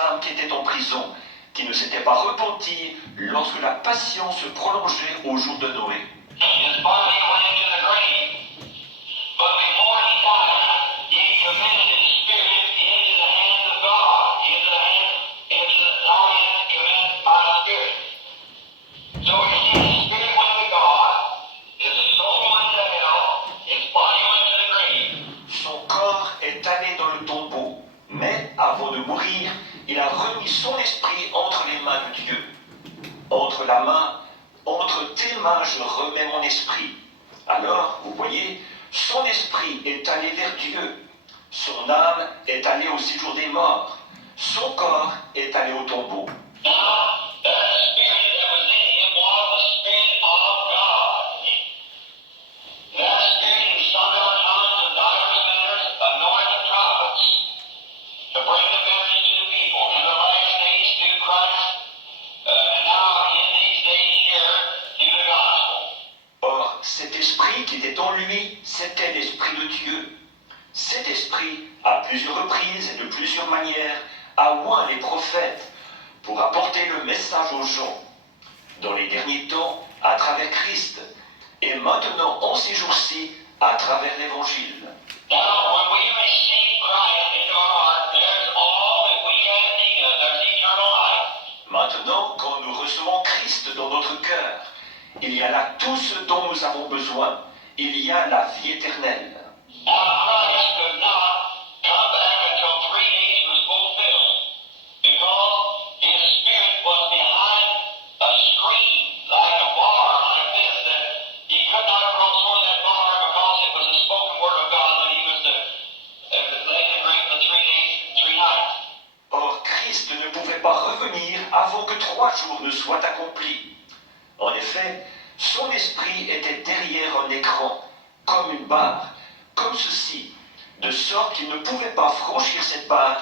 âmes qui étaient en prison, qui ne s'étaient pas repenties lorsque la patience se prolongeait au jour de Noé. His body went into the grave, but before he died, he committed his spirit into the hands of God, into the hands committed by the Spirit. So his spirit went to God, his soul went to hell, his body went to the grave. Son corps est allé dans le tombeau, mais avant de mourir, il a remis son esprit entre les mains de Dieu. Entre tes mains, je remets mon esprit. Alors, vous voyez, son esprit est allé vers Dieu. Son âme est allée au séjour des morts. Son corps est allé au tombeau. Now, that spirit that was in him was the spirit of God. That spirit in some of our tongues and divers manners anointed the prophets to bring the message to the people in the last days through Christ, and now in these days here through the gospel. Or, cet esprit qui était en lui, c'était l'esprit de Dieu. Cet esprit, à plusieurs reprises et de plusieurs manières, a oint les prophètes pour apporter le message aux gens, dans les derniers temps, à travers Christ, et maintenant, en ces jours-ci, à travers l'Évangile. Now, when we receive Christ into our heart, there's all that we have need of. There's eternal life. Maintenant, quand nous recevons Christ dans notre cœur, il y a là tout ce dont nous avons besoin. Il y a la vie éternelle. Now, Christ could not come back until 3 days was fulfilled, because his spirit was behind a screen, like a bar, like this, that he could not cross through that bar because it was the spoken word of God that he was to lay in the grave for 3 days and 3 nights. Or, Christ ne pouvait pas revenir avant que 3 jours ne soient accomplis. En effet, son esprit était derrière un écran, comme une barre, comme ceci, de sorte qu'il ne pouvait pas franchir cette barre,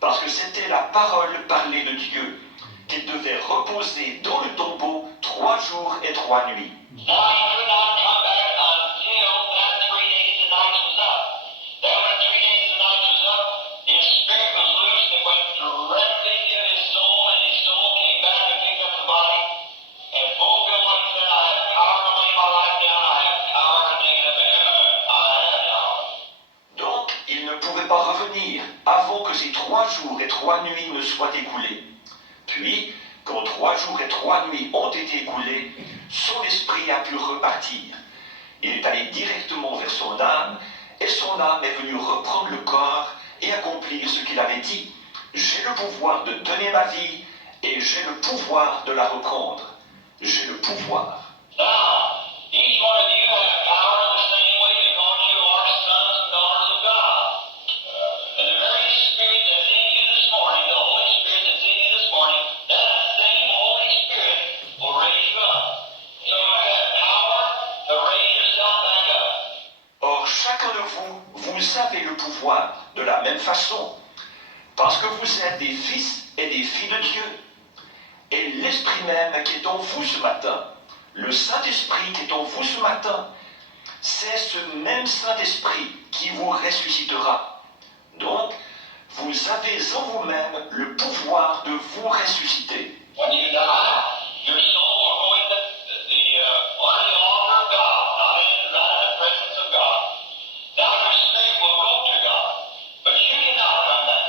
parce que c'était la parole parlée de Dieu, qu'il devait reposer dans le tombeau 3 jours et 3 nuits. Now, he could not come back until that 3 days and nights was up. Then when 3 days and nights was up, his spirit was loosed and went directly to his soul, and his soul came back and picked up the body and fulfilled what he said, I have power to lay my life down, I have power to take it up, I have power. Donc, il ne pouvait pas revenir avant que ces 3 jours et 3 nuits ne soient écoulés. Puis, quand 3 jours et 3 nuits ont été écoulés, son esprit a pu repartir. Il est allé directement vers son âme, et son âme est venue reprendre le corps et accomplir ce qu'il avait dit. J'ai le pouvoir de donner ma vie, et j'ai le pouvoir de la reprendre. J'ai le pouvoir. Now, each one of you has power the same way because you are sons and daughters of God. And the very Spirit that's in you this morning, the Holy Spirit that's in you this morning, that same Holy Spirit will raise you up. So you have power to raise yourself back up. Or, chacun de vous, vous avez le pouvoir de la même façon, parce que vous êtes des fils et des filles de Dieu. Et l'Esprit même qui est en vous ce matin, le Saint-Esprit qui est en vous ce matin, c'est ce même Saint-Esprit qui vous ressuscitera. Donc, vous avez en vous-même le pouvoir de vous ressusciter. When you die, your soul will go into under the altar of God, not in the presence of God. Now your spirit will go to God, but you cannot come back.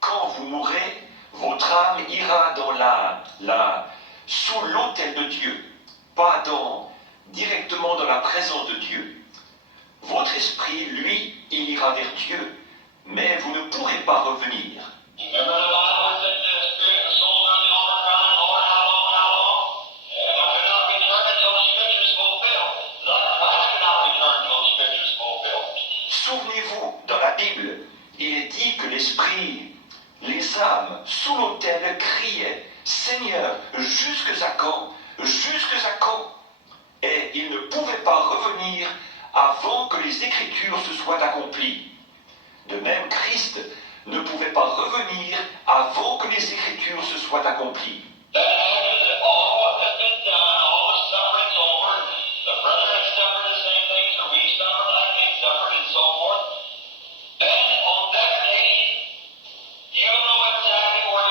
Quand vous mourrez, votre âme ira sous l'autel de Dieu, pas directement dans la présence de Dieu. Votre esprit, lui, il ira vers Dieu, mais vous ne pourrez pas revenir. Remember the Bible said the spirit and the soul are on the altar crying, Lord, how long, how long? And I could not return until the scripture is fulfilled. Like Christ could not return until the scripture is fulfilled. Souvenez-vous, dans la Bible, il est dit que l'esprit, les âmes, sous l'autel criaient, Seigneur, jusque à quand? Jusque à quand? Et ils ne pouvaient pas revenir avant que les Écritures se soient accomplies. De même, Christ ne pouvait pas revenir avant que les Écritures se soient accomplies. That after all what has been done, all the suffering's over, the brethren have suffered the same things, or we suffered like they suffered, and so forth. Then on that day, you know exactly where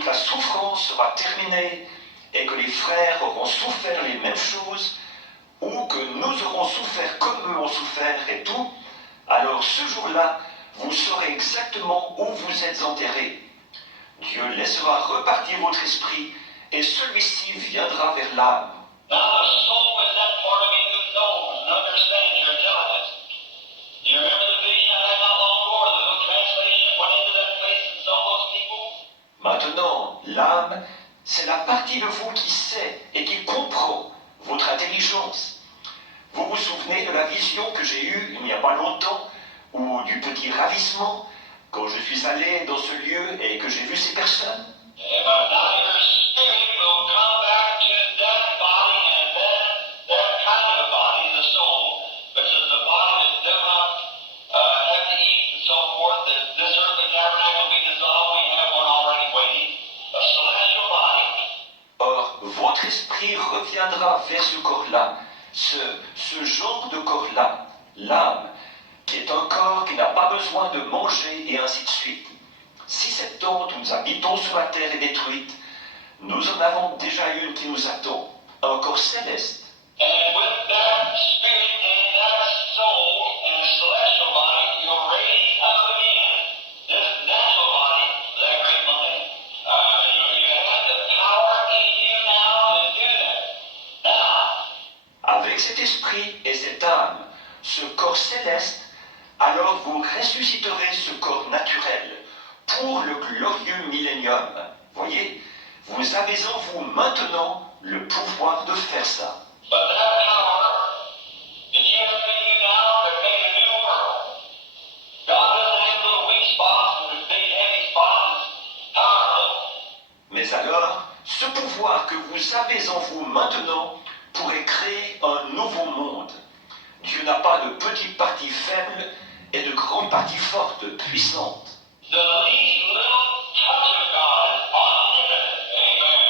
toute la souffrance sera terminée et que les frères auront souffert les mêmes choses, ou que nous aurons souffert comme eux ont souffert et tout, alors ce jour-là, vous saurez exactement où vous êtes enterrés. Dieu laissera repartir votre esprit et celui-ci viendra vers l'âme. Now the soul is that part of me who knows and understands your intelligence. You remember the vision I had not long ago, where the little translation went into that place and saw those people? Maintenant, l'âme, c'est la partie de vous qui sait et qui comprend votre intelligence. Vous vous souvenez de la vision que j'ai eue il n'y a pas longtemps, ou du petit ravissement, quand je suis allé dans ce lieu et que j'ai vu ces personnes? Yeah, but now your spirit will come back to that body and that kind of a body, the soul, which is the body that does not have to eat and so forth. That this earthly tabernacle will be dissolved. We have one already waiting, a celestial body. Or, votre esprit reviendra vers ce corps-là, ce genre de corps-là, l'âme, qui est un corps qui n'a pas besoin de manger et ainsi de suite. Si cette tente où nous habitons sur la terre est détruite, nous en avons déjà une qui nous attend, un corps céleste. And with that spirit and that soul and celestial body, you'll raise up again this natural body, that great millennium. You have the power in you now to do that. Now, Avec cet esprit et cette âme, ce corps céleste, alors vous ressusciterez ce corps naturel pour le glorieux millénium. Voyez, vous avez en vous maintenant le pouvoir de faire ça. but that power that you have in you now to make a new world. God doesn't have little weak spots and big heavy spots. It's powerful. Mais alors, ce pouvoir que vous avez en vous maintenant pourrait créer un nouveau monde. Dieu n'a pas de petites parties faibles et de grandes parties fortes, puissantes. The least little touch of God is omnipotent. Amen.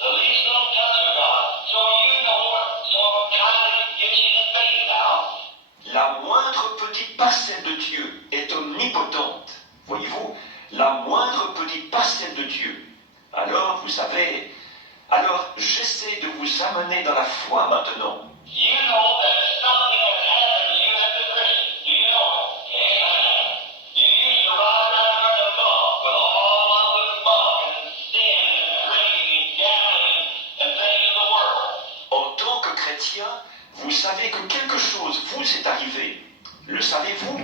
The least little touch of God. So you know what, so I'm trying to get you in faith now. La moindre petite parcelle de Dieu est omnipotente. Voyez-vous, la moindre petite parcelle de Dieu. Alors, vous savez, alors j'essaie de vous amener dans la foi maintenant. You know that something has happened to you as a Christian. Do you know it? Amen. You used to ride around in a bunk with all of the bunk and sin and drinking and gambling and things of the world. En tant que chrétien, vous savez que quelque chose vous est arrivé. Le savez-vous?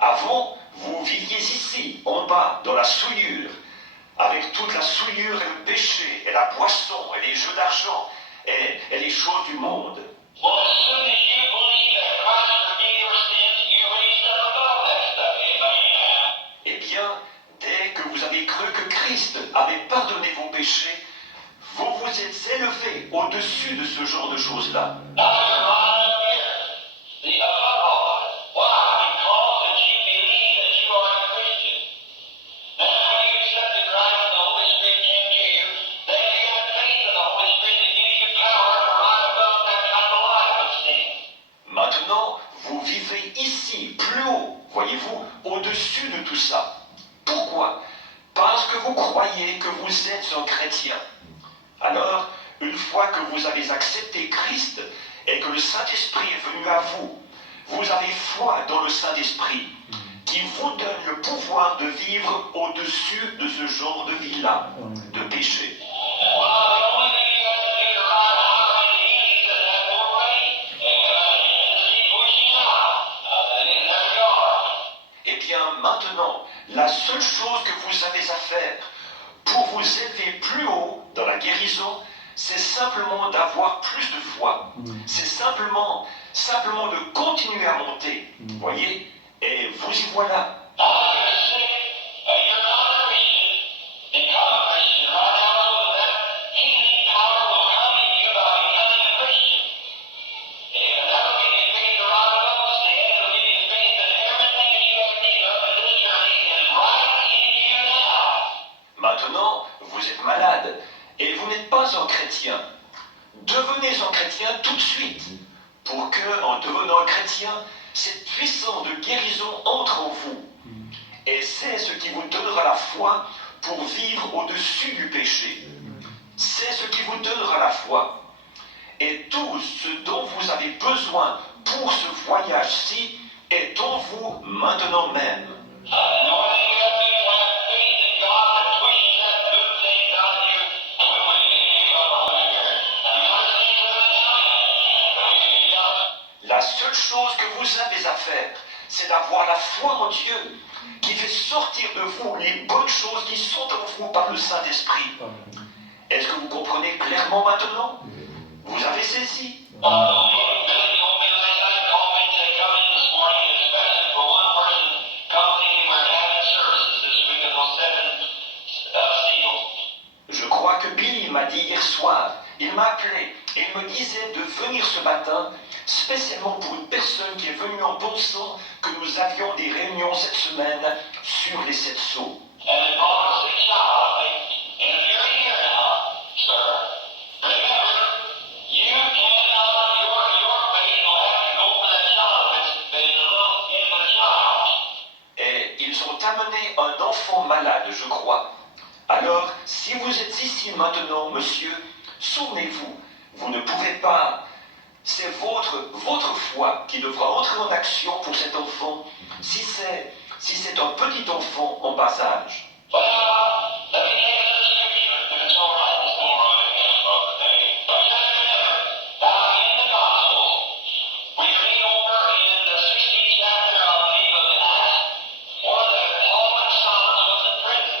Avant, vous viviez ici, en bas, dans la souillure, avec toute la souillure et le péché, et la boisson, et les jeux d'argent, et les choses du monde. Well, as soon as you believe that Christ forgave your sins, you raised up above that stuff. Amen. Eh bien, dès que vous avez cru que Christ avait pardonné vos péchés, vous vous êtes élevés au-dessus de ce genre de choses-là. Now you're right up here. The above all of it. Why? Because that you believe that you are a Christian. Then when you accepted Christ and the Holy Spirit came to you, then you got faith in the Holy Spirit that gives you power to rise above that kind of life of sin. Maintenant, vous vivez ici, plus haut, voyez-vous, au-dessus de tout ça. Pourquoi? Parce que vous croyez que vous êtes un chrétien. Alors, une fois que vous avez accepté Christ et que le Saint-Esprit est venu à vous, vous avez foi dans le Saint-Esprit qui vous donne le pouvoir de vivre au-dessus de ce genre de vie-là, de péché. Well, the only thing you got to do to ride higher into Hades is have more faith. Just keep pushing out. There you are. Eh bien, maintenant, la seule chose que vous avez à faire pour vous élever plus haut dans la guérison, c'est simplement d'avoir plus de foi. C'est simplement de continuer à monter. Voyez? Et vous y voilà. Now you're sick, you're not a Christian, become a Christian right now so that healing power will come in you by becoming a Christian. And that'll give you faith to rise above sin. It'll give you faith that everything that you have need of in this journey is right in you now. Maintenant, vous êtes malade et vous n'êtes pas un chrétien. Devenez un chrétien tout de suite pour que, en devenant un chrétien, cette puissance de guérison entre en vous. Et c'est ce qui vous donnera la foi pour vivre au-dessus du péché. C'est ce qui vous donnera la foi. Et tout ce dont vous avez besoin pour ce voyage-ci est en vous maintenant même. The only thing you have to do is have faith in God that pushes that good things out of you when you give up on the Spirit. You understand what I'm telling you? La seule chose que vous avez à faire, c'est d'avoir la foi en Dieu qui fait sortir de vous les bonnes choses qui sont en vous par le Saint-Esprit. Est-ce que vous comprenez clairement maintenant? Vous avez saisi? Billy told me last night, called me to come in this morning and especially for one person, come thinking we're having services this week of those seven seals. Je crois que Billy m'a dit hier soir, il m'a appelé et il me disait de venir ce matin spécialement pour une personne qui est venue en pensant que nous avions des réunions cette semaine sur les 7 sceaux. And they brought a sick child, I think. And if you're here now, sir, remember, you cannot, your faith will have to go for that child if it's been a little infant child. Et ils ont amené un enfant malade, je crois. Alors, si vous êtes ici maintenant, monsieur, souvenez-vous, vous ne pouvez pas. C'est votre foi qui devra entrer en action pour cet enfant, si c'est un petit enfant en bas âge. Well, let me take another scripture, if it's all right this morning. But just remember, down in the Gospel, we read over in the 16th chapter, I believe, of the Acts, where that Paul and Silas was in prison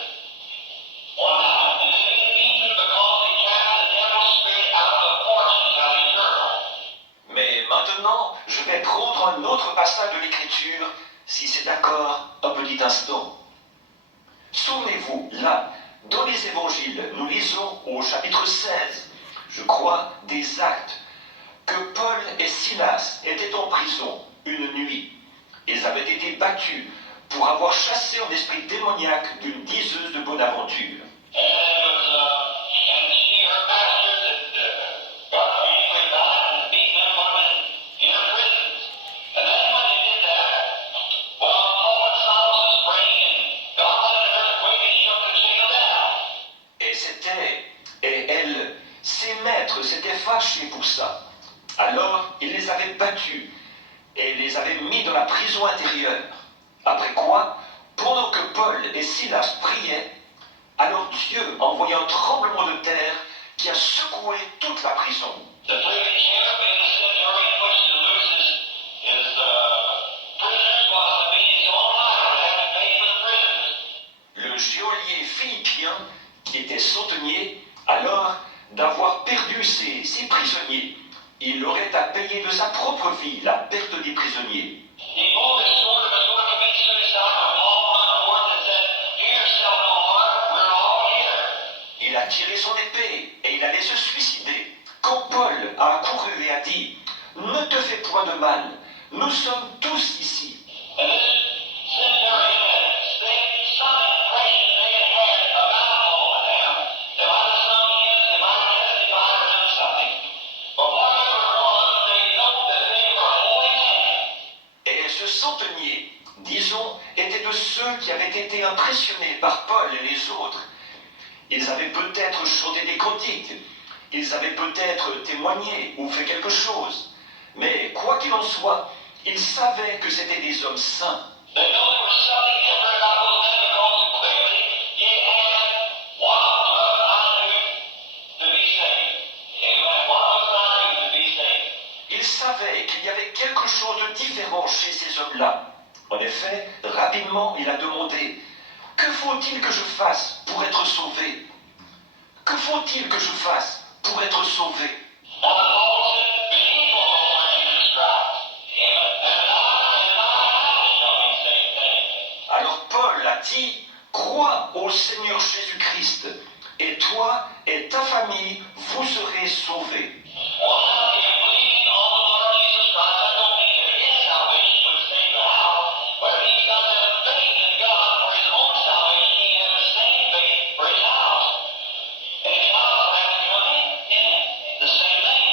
one night, and they'd been beaten because they cast the devil's spirit out of a fortune-telling girl. Mais maintenant, je vais prendre un autre passage de l'Écriture, si c'est d'accord, un petit instant. Souvenez-vous, là, dans les évangiles, nous lisons au chapitre 16, je crois, des Actes, que Paul et Silas étaient en prison une nuit. Ils avaient été battus pour avoir chassé un esprit démoniaque d'une diseuse de bonne aventure. And she, her master, that got easily died and beaten them up in her prisons. And then when they did that, well, Paul and Silas was praying, and God sent an earthquake and shook the jail down. Et elle, ses maîtres s'étaient fâchés pour ça. Alors, il les avait battus et les avait mis dans la prison intérieure. Après quoi, pendant que Paul et Silas priaient, alors Dieu envoya un tremblement de terre qui a secoué toute la prison. The prison sheriff in the centurion, which to lose his prisoners was to be his own life, to have to pay for the prisoners. Le geôlier philippien, qui était centenier, alors d'avoir perdu ses prisonniers, il aurait à payer de sa propre vie la perte des prisonniers. He pulled his sword and was going to commit suicide when Paul run forth and said, "Do yourself no harm, we're all here." Il a tiré son épée et il allait se suicider. Quand Paul a accouru et a dit « Ne te fais point de mal, nous sommes tous ici. And this centurion had some impression they had had about Paul and them. They might have sung hymns, they might have testified or done something. But whatever it was, they looked that they were holy men." » Et ce centenier, disons, était de ceux qui avaient été impressionnés par Paul et les autres. Ils avaient peut-être chanté des cantiques, ils avaient peut-être témoigné ou fait quelque chose. Mais quoi qu'il en soit, ils savaient que c'étaient des hommes saints. They know there was something different about those men because clearly he had what must I do to be saved? Amen. What must I do to be saved? Ils savaient qu'il y avait quelque chose de différent chez ces hommes-là. En effet, rapidement, il a demandé « Que faut-il que je fasse pour être sauvé? Que faut-il que je fasse pour être sauvé ?» Well, Paul said, "Believe on the Lord Jesus Christ. Amen. And I shall be saved." Alors Paul a dit « Crois au Seigneur Jésus-Christ, et toi et ta famille, vous serez sauvés. » Well, now, if you believe on the Lord Jesus Christ, I don't mean that his salvation would save the house, but if he's got to have faith in God for his own salvation, he has the same faith for his house. And his house will have to come in the same thing.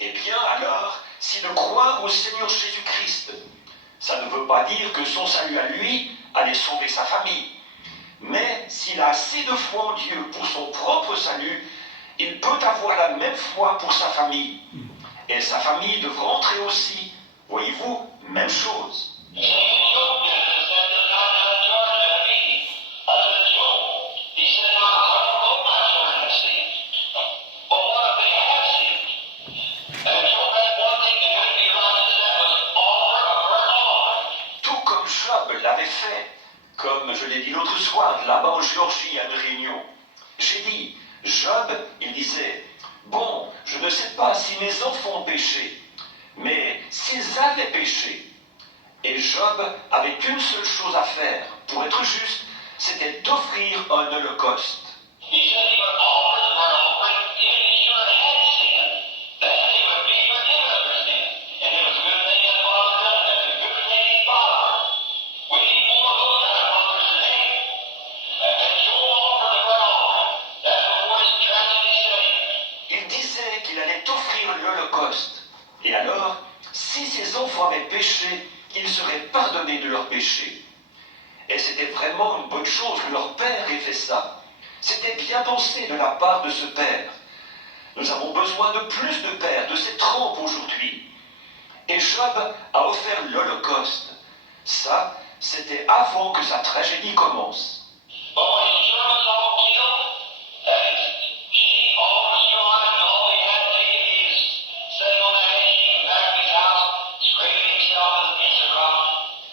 Eh bien alors, si de croire au Seigneur Jésus-Christ, ça ne veut pas dire que son salut à lui allait sauver sa famille. Mais s'il a assez de foi en Dieu pour son propre salut, il peut avoir la même foi pour sa famille. Et sa famille devra entrer aussi. Voyez-vous, même chose. Tout comme Job l'avait fait, comme je l'ai dit l'autre soir, là-bas en Géorgie, à une réunion. J'ai dit, Job, il disait, bon, je ne sais pas si mes enfants ont péché, mais s'ils avaient péché, et Job avait qu'une seule chose à faire pour être juste, c'était d'offrir un holocauste. Il disait qu'il allait offrir l'holocauste. Et alors, si ses enfants avaient péché, ils seraient pardonnés de leurs péchés. Et c'était vraiment une bonne chose que leur père ait fait ça. C'était bien pensé de la part de ce père. Nous avons besoin de plus de pères de cette trempe aujourd'hui. Et Job a offert l'holocauste. Ça, c'était avant que sa tragédie commence.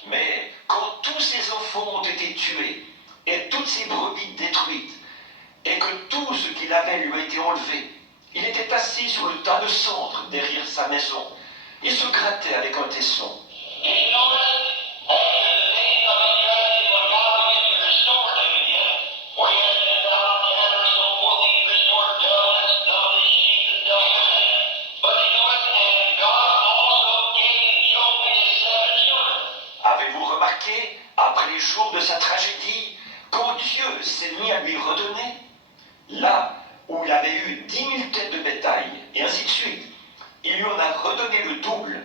Mais quand tous ses enfants ont été tués, et toutes ses brebis détruites, et que tout ce qu'il avait lui a été enlevé, il était assis sur le tas de cendres derrière sa maison. Il se grattait avec un tesson. Avez-vous remarqué, après les jours de sa tragédie, quand Dieu s'est mis à lui redonner, là où il avait eu 10 000 têtes de bétail, et ainsi de suite, il lui en a redonné le double,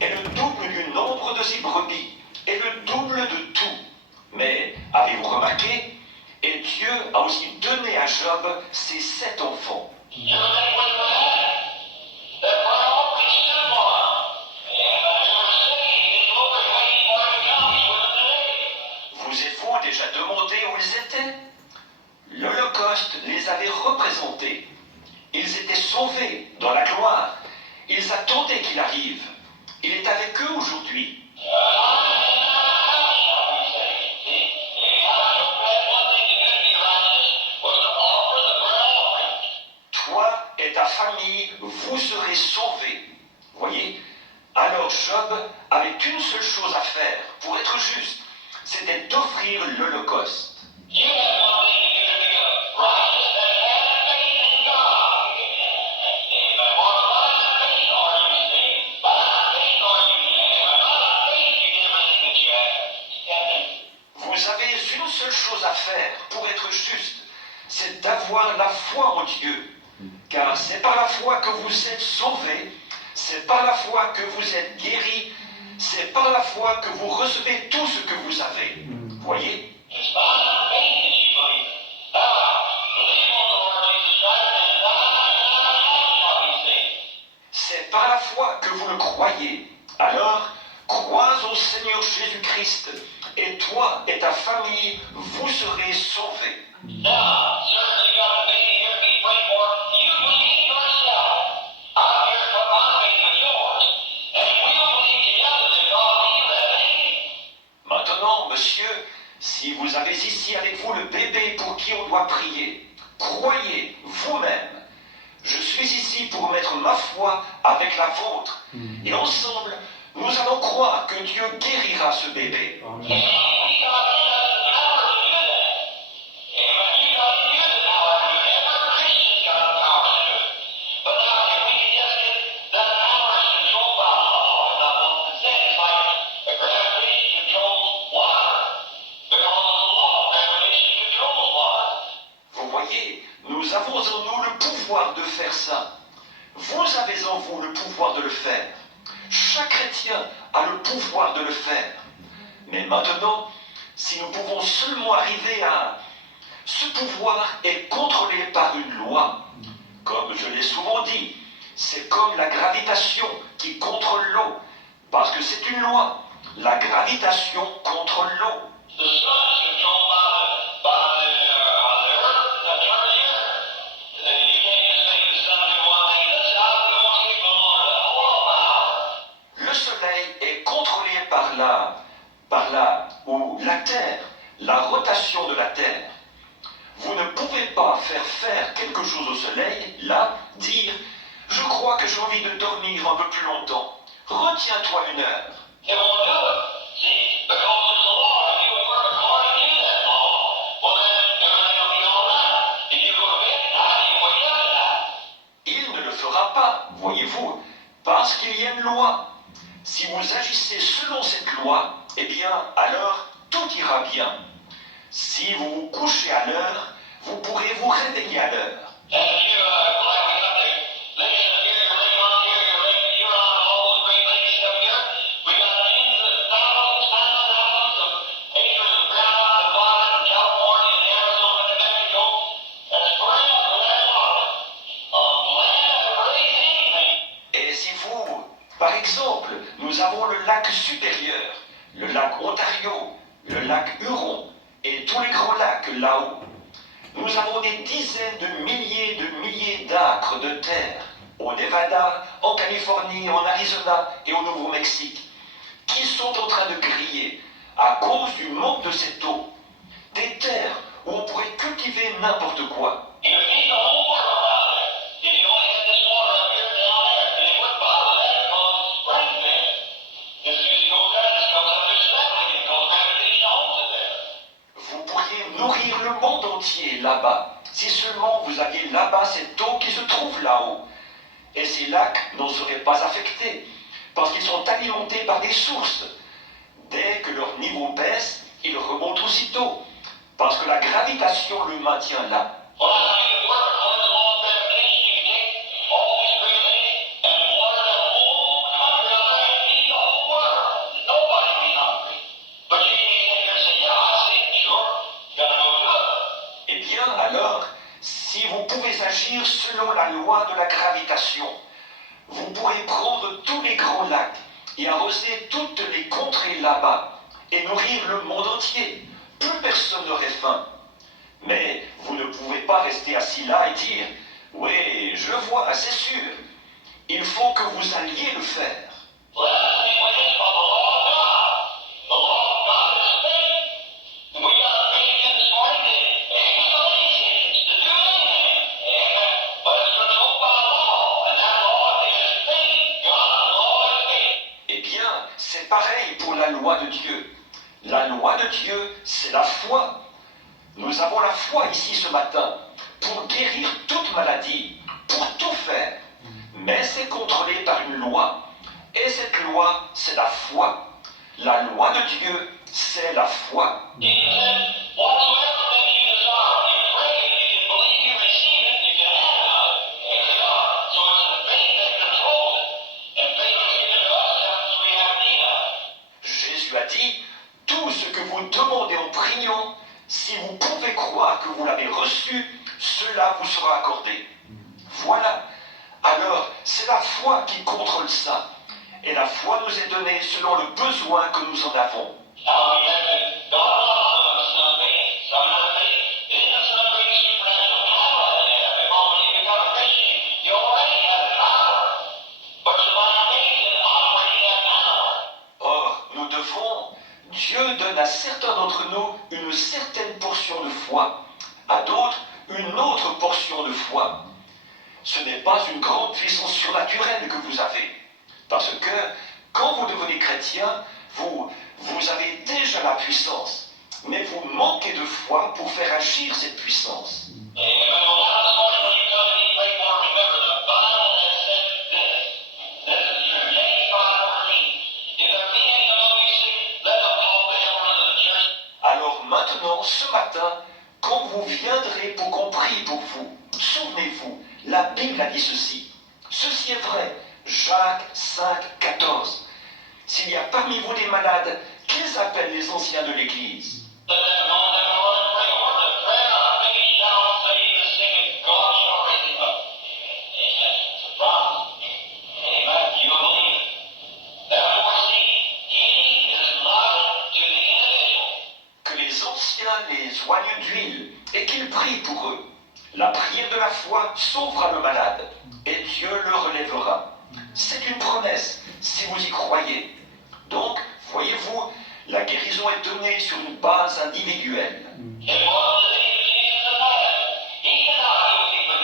et le double du nombre de ses brebis, et le double de tout. Mais avez-vous remarqué, et Dieu a aussi donné à Job ses 7 enfants. Vous êtes-vous déjà demandé où ils étaient? L'Holocauste les avait représentés. Ils étaient sauvés dans la gloire. Ils attendaient qu'il arrive. Il est avec eux aujourd'hui. Toi et ta famille, vous serez sauvés. Voyez? Alors Job avait qu'une seule chose à faire pour être juste, c'était d'offrir l'Holocauste. Vous avez une seule chose à faire pour être juste, c'est d'avoir la foi en Dieu. Car c'est par la foi que vous êtes sauvés, c'est par la foi que vous êtes guéris, c'est par la foi que vous recevez tout ce que vous avez. Voyez? C'est par la foi que vous le croyez. Alors, crois au Seigneur Jésus-Christ, et toi et ta famille, vous serez sauvés. Maintenant, monsieur, si vous avez ici avec vous le bébé pour qui on doit prier, croyez vous-même. Je suis ici pour mettre ma foi avec la vôtre. Et ensemble, nous allons croire que Dieu guérira ce bébé. Amen. Vous voyez, nous avons en nous le pouvoir de faire ça. Vous avez en vous le pouvoir de le faire. Chaque chrétien a le pouvoir de le faire. Mais maintenant, si nous pouvons seulement arriver à... Ce pouvoir est contrôlé par une loi. Comme je l'ai souvent dit, c'est comme la gravitation qui contrôle l'eau, parce que c'est une loi. La gravitation contrôle l'eau. The sun is controlled by the earth that turns here. Then you can't just make the sun do one thing at a time. You won't keep them on the whole power. Le soleil est contrôlé ou la Terre, la rotation de la Terre. Vous ne pouvez pas faire quelque chose au soleil, là, dire « Je crois que j'ai envie de dormir un peu plus longtemps. Retiens-toi 1 heure. » It won't do it. See, because there's a law. If you work according to that law, well then everything will be all right. If you go to bed at night, you wake up at night. Il ne le fera pas, voyez-vous, parce qu'il y a une loi. Si vous agissez selon cette loi, eh bien, alors tout ira bien. Si vous vous couchez à l'heure, vous pourrez vous réveiller à l'heure. And if you, like we got the lakes up here, your lake on here, your lake that you're on, all those great lakes up here, we got tens of thousands of acres of ground on the bottom in California and Arizona and New Mexico that's fertile for that water. Land to raise anything. Et si vous, par exemple, nous avons le lac supérieur, le lac Ontario, le lac Huron et tous les grands lacs là-haut, nous avons des dizaines de milliers d'acres de terre au Nevada, en Californie, en Arizona et au Nouveau-Mexique, qui sont en train de griller à cause du manque de cette eau. Des terres où on pourrait cultiver n'importe quoi. You could feed the whole world out there. If you only had this water up here and down there, and it wouldn't bother that because spring fed. As soon as you go there, this comes up this level again because gravitation holds it there. Vous pourriez nourrir le monde entier là-bas, si seulement vous aviez là-bas cette eau qui se trouve là-haut. Et ces lacs n'en seraient pas affectés, parce qu'ils sont alimentés par des sources. Dès que leur niveau baisse, ils remontent aussitôt, parce que la gravitation le maintient là. Well, I think it worked according to the law of gravitation. You can take all these great lakes and water that whole country out there and feed the whole world. Nobody will be hungry. But you can't sit here and say, yeah, I see it, sure. Gotta go do it. Eh bien, alors, si vous pouvez agir selon la loi de la gravitation, vous pourrez prendre tous les grands lacs et arroser toutes les contrées là-bas et nourrir le monde entier. Plus personne n'aurait faim. Mais vous ne pouvez pas rester assis là et dire « Oui, je vois, c'est sûr. Il faut que vous alliez le faire. Well, that's the same way it is about the law of God. The law of God is faith. And we got our faith in this morning to any Galatians to do anything. Amen. But it's controlled by law. And that law is faith. God's law is faith. » Eh bien, c'est pareil pour la loi de Dieu. La loi de Dieu, c'est la foi. Nous avons la foi ici ce matin pour guérir toute maladie, pour tout faire. Mais c'est contrôlé par une loi. Et cette loi, c'est la foi. La loi de Dieu, c'est la foi. Jesus said, whatsoever things you desire, you pray, if you can believe you receive it, you can have it. And they are. So it's the faith that controls it. And faith is given to us as we have need of it. Jésus a dit, tout ce que vous demandez en priant, si vous pouvez croire que vous l'avez reçu, cela vous sera accordé. Voilà. Alors, c'est la foi qui contrôle ça. Et la foi nous est donnée selon le besoin que nous en avons. Now we have to God of some faith, some not faith. It isn't some great supernatural power that they have. Because when you become a Christian, you already have the power. But you're by faith in operating that power. Or, nous devons, Dieu donne à certains d'entre nous une certaine portion de foi, à d'autres une autre portion de foi. Ce n'est pas une grande puissance surnaturelle que vous avez, parce que quand vous devenez chrétien, vous avez déjà la puissance, mais vous manquez de foi pour faire agir cette puissance. Amen. Well, now this morning when you come and you pray for it, remember the Bible has said this. This is true. James 5:13. If there be any among you sick, let them call the elders of the church. Alors maintenant, ce matin, quand vous viendrez pour qu'on prie pour vous, souvenez-vous, la Bible a dit ceci. Ceci est vrai. Jacques 5:14. S'il y a parmi vous des malades, qu'ils appellent les anciens de l'Église. Let them know that the Lord pray over the prayer of faith shall save the sick, and God shall raise him up. Amen. It's a promise. Amen. You believe it. Therefore, see, healing is allotted to the individual. Que les anciens les oignent d'huile et qu'ils prient pour eux. La prière de la foi sauvera le malade et Dieu le relèvera. C'est une promesse si vous y croyez. Donc, voyez-vous, la guérison est donnée sur une base individuelle. It was the name of Jesus of Nazareth. He did not do people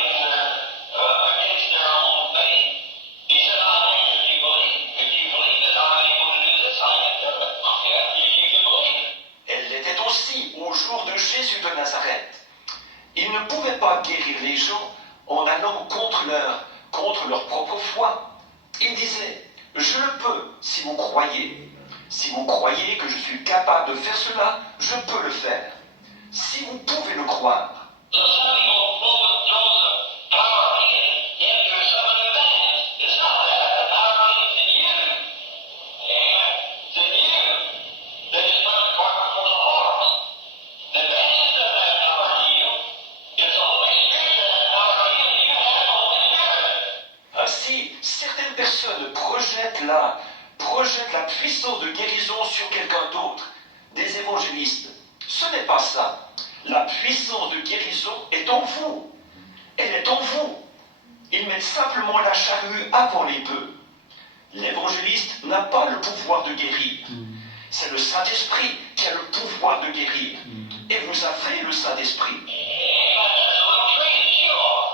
against their own faith. He said, I think if you believe. If you believe that I'm able to do this, I can do it. Yeah, you can believe it. Elle l'était aussi au jour de Jésus de Nazareth. Il ne pouvait pas guérir les gens en allant contre leur propre foi. Il disait, je le peux si vous croyez. Si vous croyez que je suis capable de faire cela, je peux le faire. Si vous pouvez le croire. So some people throws the power of healing into some of the things. It's not that. The power of healing is in you. Amen. It's in you. They just put the cart before the horse. The evangelist doesn't have power to heal. It's the Holy Spirit that has power to heal. You have the Holy Spirit. Ainsi, certaines personnes projettent la puissance de guérison sur quelqu'un d'autre, des évangélistes. Ce n'est pas ça. La puissance de guérison est en vous. Elle est en vous. Ils mettent simplement la charrue avant les bœufs. L'évangéliste n'a pas le pouvoir de guérir. C'est le Saint-Esprit qui a le pouvoir de guérir. Et vous avez le Saint-Esprit. Amen. There's a little tree that you are.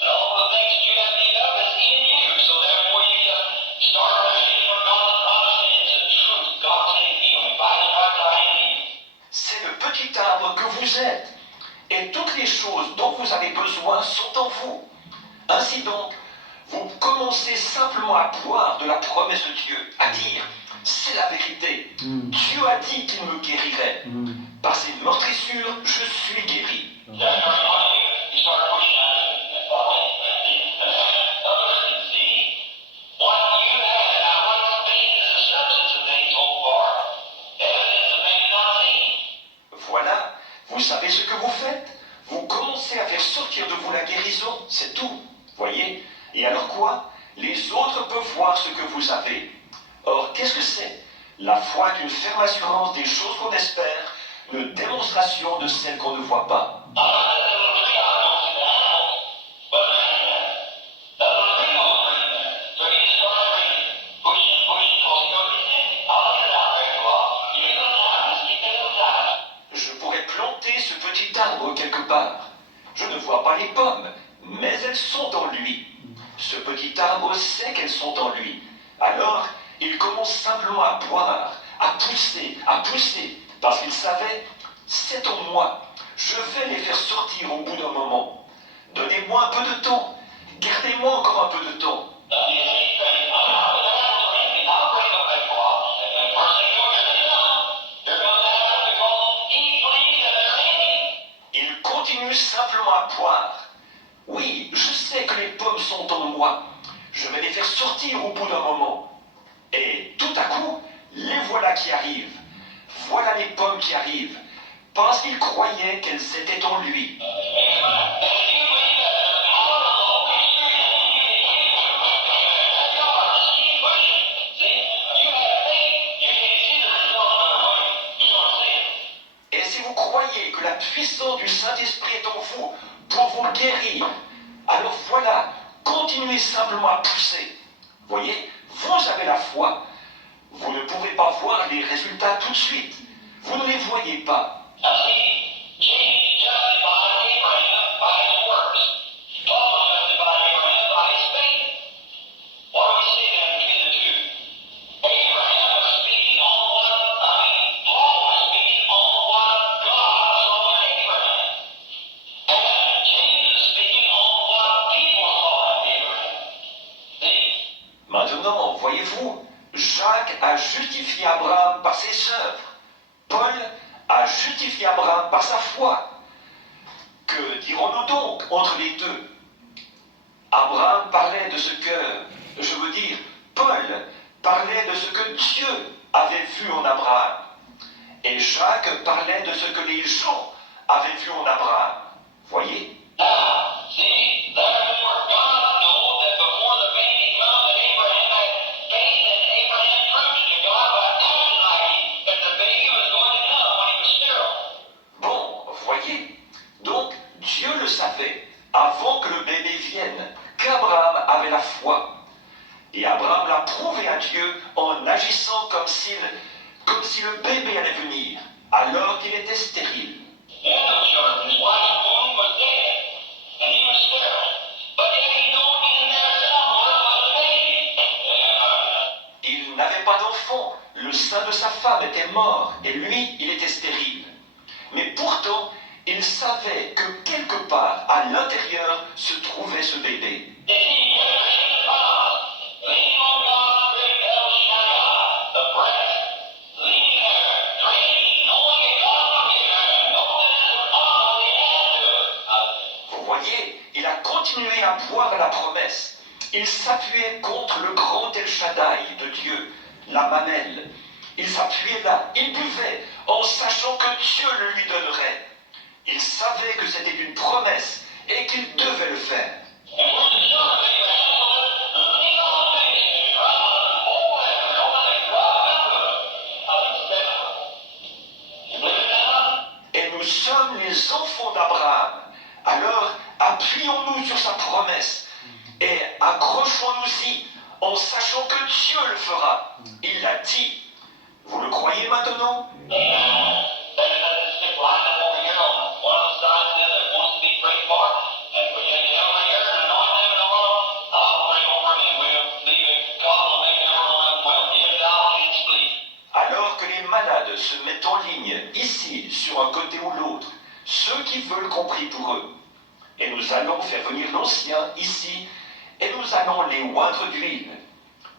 And all the things that you have need of is in you. So therefore you just start reading for God's promises and truth. God's name heal me. By the stripes I am healed. C'est le petit arbre que vous êtes. Et toutes les choses dont vous avez besoin sont en vous. Ainsi donc, vous commencez simplement à boire de la promesse de Dieu, à dire, c'est la vérité. Dieu a dit qu'il me guérirait. Par ses meurtrissures, je suis guéri. That's where you start pushing out of it. And then others can see what you have. Now, what faith is the substance of things hoped for, evidence of things not seen. Voilà, vous savez ce que vous faites. Vous commencez à faire sortir de vous la guérison, c'est tout. Voyez? Et alors quoi? Les autres peuvent voir ce que vous avez. Or, qu'est-ce que c'est? La foi est une ferme assurance des choses qu'on espère, une démonstration de celles qu'on ne voit pas. Je pourrais planter ce petit arbre quelque part. Je ne vois pas les pommes, mais elles sont en lui. Ce petit arbre sait qu'elles sont en lui. Alors, il commence simplement à boire, à pousser, parce qu'il savait, c'est en moi. Je vais les faire sortir au bout d'un moment. Donnez-moi un peu de temps. Gardez-moi encore un peu de temps. Il continue simplement à boire. Oui, je sais que les pommes sont en moi. Je vais les faire sortir au bout d'un moment. Et tout à coup, les voilà qui arrivent. Voilà les pommes qui arrivent. Parce qu'il croyait qu'elles étaient en lui. Et si vous croyez que la puissance du Saint-Esprit est en vous pour vous guérir, alors voilà, continuez simplement à pousser. Voyez, vous avez la foi. Vous ne pouvez pas voir les résultats tout de suite. Vous ne les voyez pas. Maintenant, voyez-vous, Jacques a justifié Abraham par ses œuvres. Paul a justifié Abraham par sa foi. Que dirons-nous donc entre les deux? Abraham parlait de ce que, je veux dire, Paul parlait de ce que Dieu avait vu en Abraham. Et Jacques parlait de ce que les gens avaient vu en Abraham. Voyez? Now, see, therefore God knows that before the baby come, that Abraham had faith, and Abraham proved it to God by acting like that the baby was going to come when he was sterile. Bon, voyez? Donc, Dieu le savait, avant que le bébé vienne, qu'Abraham avait la foi. Et Abraham l'a prouvé à Dieu en agissant comme si le bébé allait venir, alors qu'il était stérile. He had no children. His wife's womb was dead, and he was sterile. But yet he knew in there somewhere was a baby. Il n'avait pas d'enfant, le sein de sa femme était mort, et lui, il était stérile. Mais pourtant, il savait que quelque part, à l'intérieur, se trouvait ce bébé. You see, he had received the promise. Leaning on God, great El Shaddai, the breast, leaning there, dreaming, knowing that God would be there, knowing that his promise he had to it. Vous voyez, il a continué à boire à la promesse. Il s'appuyait contre le grand El Shaddai de Dieu, la mamelle. Il s'appuyait là, il buvait, en sachant que Dieu le lui donnerait. Il savait que c'était une promesse et qu'il devait le faire. And when the children of Abraham was leaning on the baby, trembling and holding it, knowing that God would do it. You believe it now? Et nous sommes les enfants d'Abraham. Alors, appuyons-nous sur sa promesse et accrochons-nous-y en sachant que Dieu le fera. Il l'a dit. Vous le croyez maintenant? Satan doesn't stick lined up over here on one of the sides of the other, wants to be prayed for. And we get over here and anoint them and all. I'll pray over them and we'll leave it. God will make every one of them well. Give thou hands, please. Alors que les malades se mettent en ligne, ici, sur un côté ou l'autre, ceux qui veulent qu'on prie pour eux. Et nous allons faire venir l'ancien ici, et nous allons les oindre d'huile.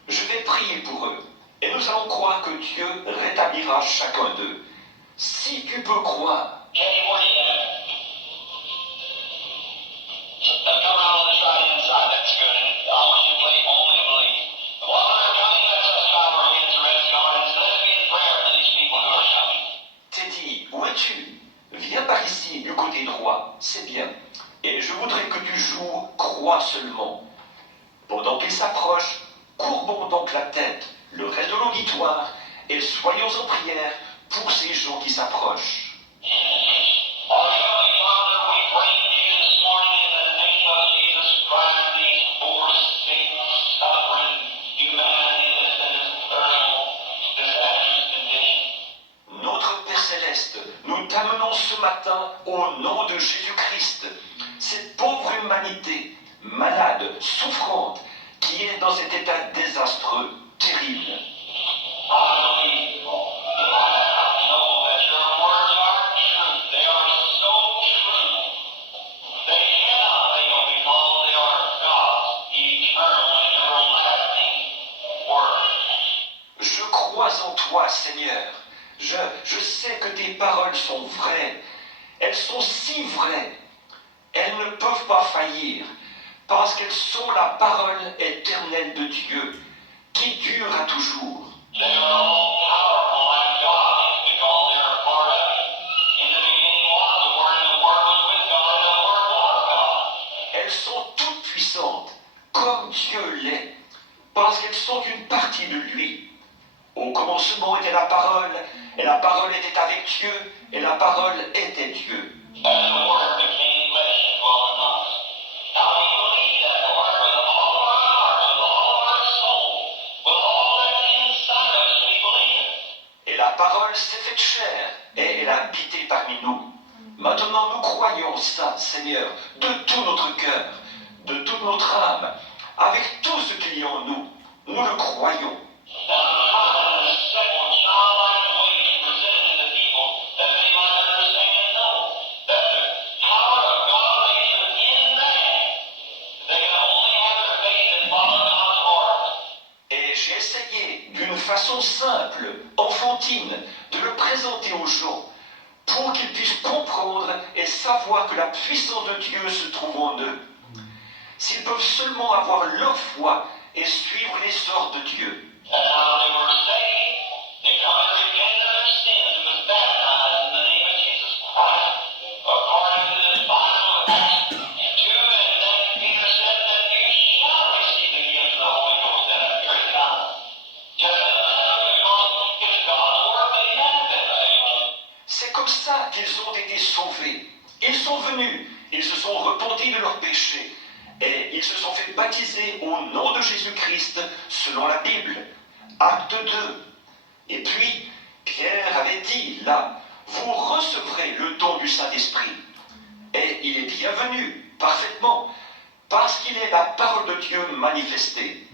Je vais prier pour eux, et nous allons croire que Dieu rétablira chacun d'eux. Si tu peux croire, Kenny, where you at? Come around on this right hand side. That's good. And I want you to play only believe. While they're coming, let's just bow our heads and rest God and let us be in prayer for these people who are coming. Teddy, où es-tu? Viens par ici, du côté droit, c'est bien. Et je voudrais que tu joues croix seulement. Pendant qu'ils s'approchent, courbons donc la tête, le reste de l'auditoire, et soyons en prière pour ces gens qui s'approchent. Our Heavenly Father, we bring to you this morning in the name of Jesus Christ these poor, sick, suffering humanity that's in this terrible, disastrous condition. Notre Père Céleste, nous t'amenons ce matin au nom de Jésus-Christ, cette pauvre humanité, malade, souffrante, qui est dans cet état désastreux, terrible. I believe, I know that your words are true. They are so true. They cannot fail because they are God's eternal and everlasting word. Je crois en toi, Seigneur. Je sais que tes paroles sont vraies. Elles sont si vraies. Elles ne peuvent pas faillir, parce qu'elles sont la parole éternelle de Dieu, qui dure à toujours. They are all powerful like God is because they are a part of it. In the beginning was the Word, and the Word was with God, and the Word was God. Elles sont toutes puissantes, comme Dieu l'est, parce qu'elles sont une partie de lui. Au commencement était la parole, et la parole était avec Dieu, et la parole était Dieu. And the Word became flesh and dwelt among us. Now we believe that Word with all of our hearts, with all of our soul, with all that's inside of us, we believe it. Et la parole s'est faite chair, et elle a habité parmi nous. Maintenant nous croyons ça, Seigneur, de tout notre cœur, de toute notre âme, avec tout ce qu'il y a en nous. Nous le croyons. Now, in the simple, childlike way he presented to the people, that they might understand and know that the power of God lays within man. They can only have their faith and follow God's orders. Et j'ai essayé, d'une façon simple, enfantine, de le présenter aux gens, pour qu'ils puissent comprendre et savoir que la puissance de Dieu se trouve en eux. S'ils peuvent seulement avoir leur foi et suivre l'essor de Dieu. And now they were saved, they come and repented of their sins and was baptized qu'ils ont été sauvés. Ils sont venus, ils se sont repentis de leurs péchés et ils se sont fait baptiser au nom de Jésus-Christ selon la Bible. Acte 2. Et puis, Pierre avait dit là, vous recevrez le don du Saint-Esprit. Et il est bienvenu, parfaitement, parce qu'il est la parole de Dieu manifestée.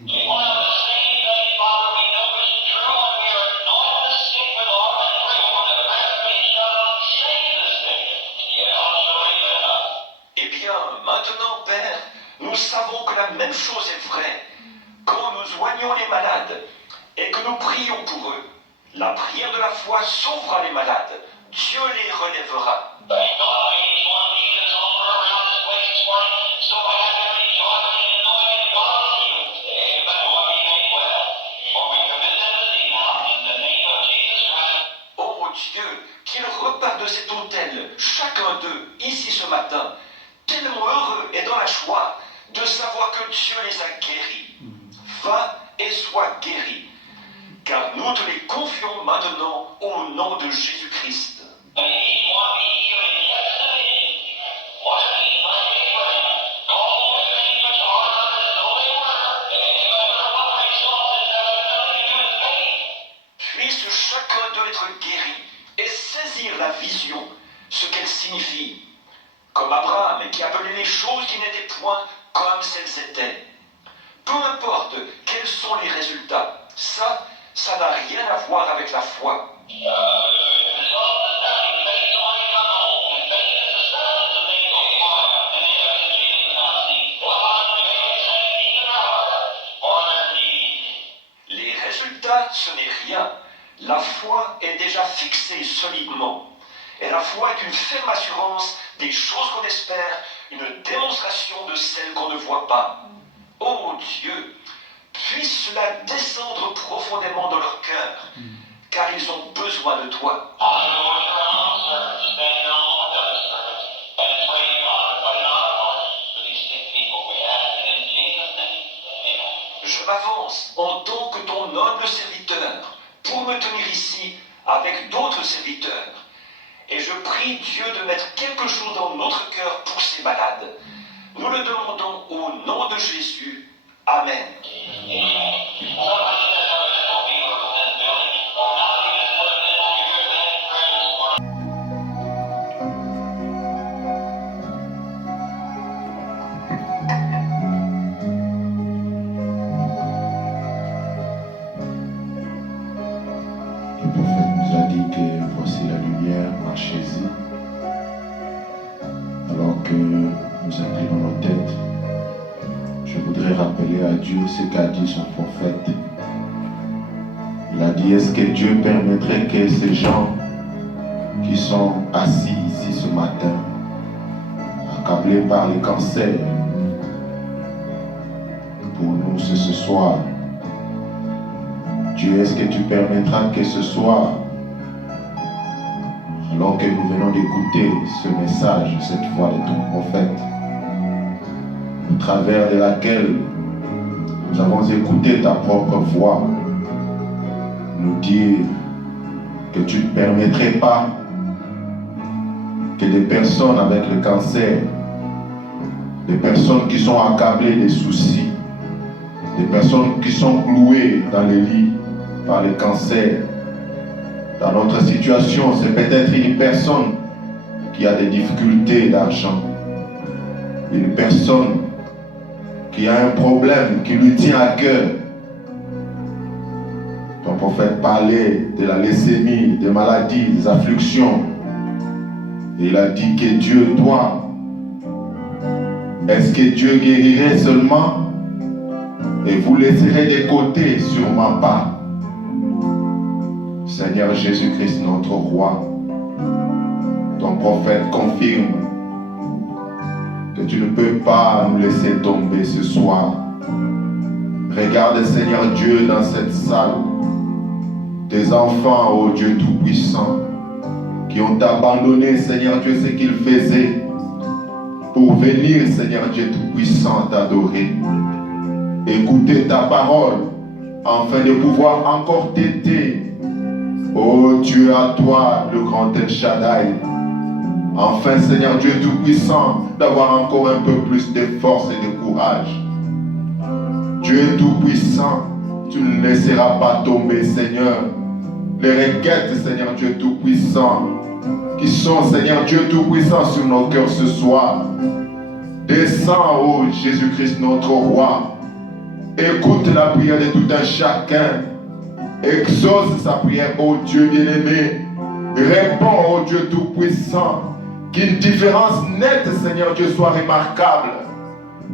Eh bien, maintenant, Père, nous savons que la même chose est vraie. Quand nous soignons les malades et que nous prions pour eux, la prière de la foi sauvera les malades. Dieu les relèvera. Oh Dieu, qu'ils repartent de cet hôtel, chacun d'eux, ici ce matin, tellement heureux et dans la joie de savoir que Dieu les a guéris. Va et sois guéri, car nous te les confions maintenant au nom de Jésus-Christ. Puisse chacun d'eux être guéri et saisir la vision, ce qu'elle signifie, comme Abraham qui appelait les choses qui n'étaient point comme elles étaient. Peu importe quels sont les résultats, ça n'a rien à voir avec la foi. Les résultats, ce n'est rien. La foi est déjà fixée solidement. Et la foi est une ferme assurance des choses qu'on espère, une démonstration de celles qu'on ne voit pas. Oh Dieu, puisse cela descendre profondément dans leur cœur, car ils ont besoin de toi. Je m'avance en tant que ton noble serviteur pour me tenir ici avec d'autres serviteurs. Et je prie Dieu de mettre quelque chose dans notre cœur pour ces malades. Nous le demandons au nom de Jésus. Amen. Le prophète nous a dit que voici la lumière, marchez-y. Alors que nous inclinons nos têtes, je voudrais rappeler à Dieu ce qu'a dit son prophète. Il a dit, est-ce que Dieu permettrait que ces gens qui sont assis ici ce matin, accablés par les cancers, pour nous c'est ce soir, Dieu, est-ce que tu permettras que ce soir, alors que nous venons d'écouter ce message, cette voix de ton prophète, au travers de laquelle nous avons écouté ta propre voix, nous dire que tu ne permettrais pas que des personnes avec le cancer, des personnes qui sont accablées des soucis, des personnes qui sont clouées dans les lits par le cancer. Dans notre situation, c'est peut-être une personne qui a des difficultés d'argent, une personne qui a un problème qui lui tient à cœur. Ton prophète parlait de la leucémie, des maladies, des afflictions. Et il a dit que Dieu, toi, est-ce que Dieu guérirait seulement et vous laisserez de côté? Sûrement pas. Seigneur Jésus-Christ, notre roi, ton prophète confirme que tu ne peux pas nous laisser tomber ce soir. Regarde, Seigneur Dieu, dans cette salle, tes enfants, ô Dieu Tout-Puissant, qui ont abandonné, Seigneur Dieu, ce qu'ils faisaient pour venir, Seigneur Dieu Tout-Puissant, t'adorer, écouter ta parole, afin de pouvoir encore t'aider. Oh Dieu, à toi, le grand El Shaddai, Enfin, Seigneur Dieu Tout-Puissant, d'avoir encore un peu plus de force et de courage. Dieu Tout-Puissant, tu ne laisseras pas tomber, Seigneur, les requêtes, Seigneur Dieu Tout-Puissant, qui sont, Seigneur Dieu Tout-Puissant, sur nos cœurs ce soir. Descends, ô Jésus-Christ, notre Roi. Écoute la prière de tout un chacun. Exauce sa prière, ô Dieu bien-aimé. Réponds, ô Dieu Tout-Puissant. Qu'une différence nette, Seigneur Dieu, soit remarquable.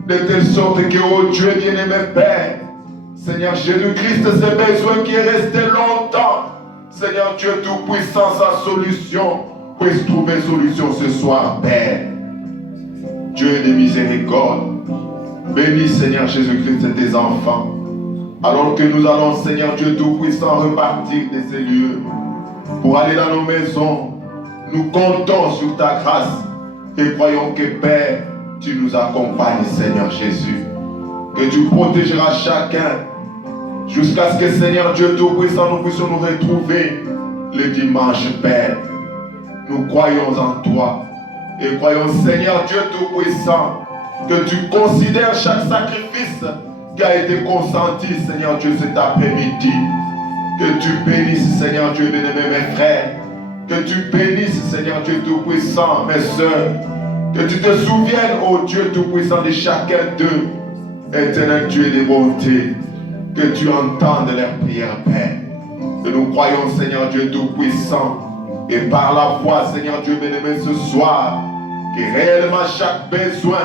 De telle sorte que, ô Dieu bien-aimé Père, Seigneur Jésus-Christ, ce besoin qui est resté longtemps, Seigneur Dieu Tout-Puissant, sa solution, puisse trouver solution ce soir, Père. Dieu de miséricorde, bénis, Seigneur Jésus-Christ, tes enfants. Alors que nous allons, Seigneur Dieu Tout-Puissant, repartir de ces lieux pour aller dans nos maisons, nous comptons sur ta grâce et croyons que, Père, tu nous accompagnes, Seigneur Jésus. Que tu protégeras chacun jusqu'à ce que, Seigneur Dieu Tout-Puissant, nous puissions nous retrouver le dimanche, Père. Nous croyons en toi et croyons, Seigneur Dieu Tout-Puissant, que tu considères chaque sacrifice qui a été consenti, Seigneur Dieu, cet après-midi. Que tu bénisses, Seigneur Dieu bien-aimé, mes frères. Que tu bénisses, Seigneur Dieu Tout-Puissant, mes soeurs. Que tu te souviennes, ô Dieu Tout-Puissant, de chacun d'eux. Éternel Dieu de bonté. Que tu entendes leurs prières, Père. Que nous croyons, Seigneur Dieu Tout-Puissant. Et par la foi, Seigneur Dieu bien-aimé, ce soir, que réellement chaque besoin,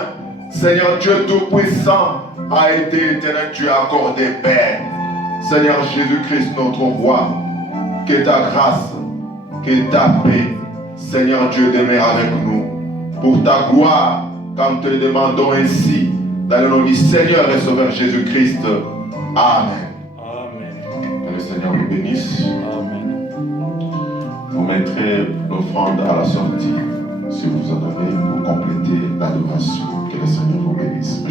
Seigneur Dieu Tout-Puissant, a été, éternel Dieu, accordé, Père. Seigneur Jésus-Christ, notre Roi, que ta grâce, que ta paix, Seigneur Dieu, demeure avec nous. Pour ta gloire, quand te le demandons ainsi, dans le nom du Seigneur et Sauveur Jésus-Christ. Amen. Amen. Que le Seigneur vous bénisse. Amen. Vous mettrez l'offrande à la sortie, si vous en avez, pour compléter l'adoration. Que le Seigneur vous bénisse.